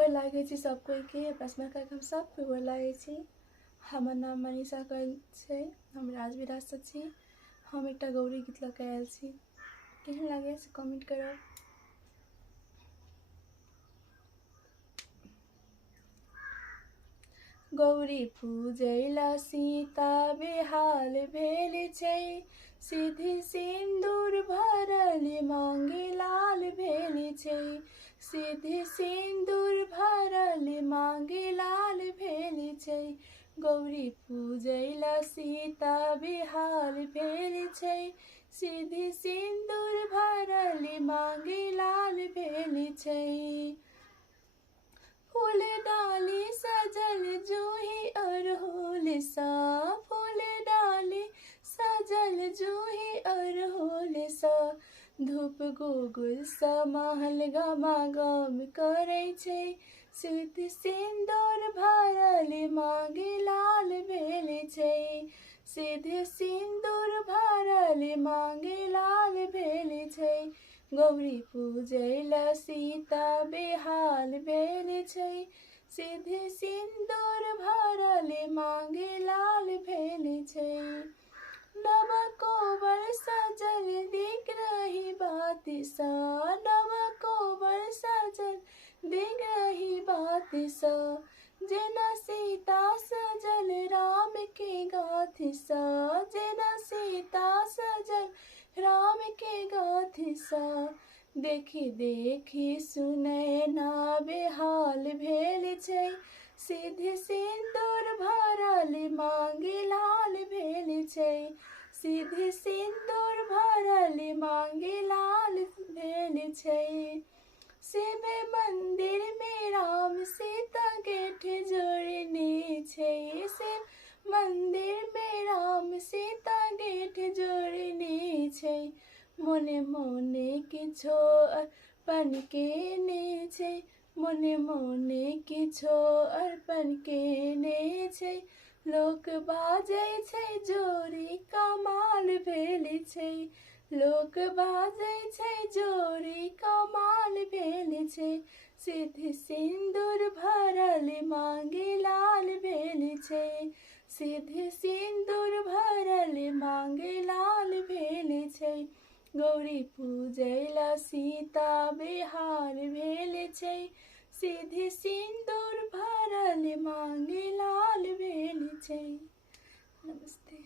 गोर लागै छी सब कोई के प्रश्न का हम सब के गोर लागै छी। हमर नाम मनीषा छै, हम राजवीरा से छी। हम एक गौरी गीत लऽ के आयल छी, केहन लागे से कमेंट करब। गौरी पूजैला सीता बेहाल भेल छै, सीधी सिन्दूर भरल मांगे लाल भेल छै, सीधी सिन्दूर भरल मांगे लाल भेल छै। गौरी पूजैला सीता बेहाल भेल छै, सीधी सिन्दूर भरल मांगे लाल भेल छै। फूल डाली सजल जूही अरहुल सा, फूल डाली सजल जूही अरहुल सा, धूप गोगुल सा महल गमागम करै छै, सीधी सिन्दूर भरल मांगे लाल भेल छै, सीधी सिन्दूर भरल मांगे लाल भेल छै। गौरी पूजैला सीता बेहाल भेल छै, सीधी सिन्दूर भरल मांगे लाल भेल छै। नव कोबर सजल दिख रही बात सा, नव कोबर सजल दिख रही बात सा, जेना सीता सजल राम के गाथ सा, जेना सीता सजल राम के गाथ सा। देखी देखी सुनैना बेहाल भेल छै, सीधी सिन्दूर भरल मांगे लाल भेल छै, सीधी सिन्दूर भरल मांगे लाल भेल छै। शिव मंदिर में राम सीता गेठ जोड़ने छै, शिव मंदिर में राम सीता गेठ जोड़ने छै, मोने मोने किछो अर्पण केने छै, मोने मोने किछो अर्पण केने छै। लोक बाजै छै जोड़ी कमाल भेल छै, लोक बाजै छै जोड़ी कमाल भेल छै, सीधी सिन्दूर भरल मांगे लाल भेल छै, सीधी सिन्दूर भरल मांगे लाल भेल छै। गौरी पूजैला सीता बेहाल भेल छै, सीधी सिन्दूर भरल मांगे लाल भेल छै। नमस्ते।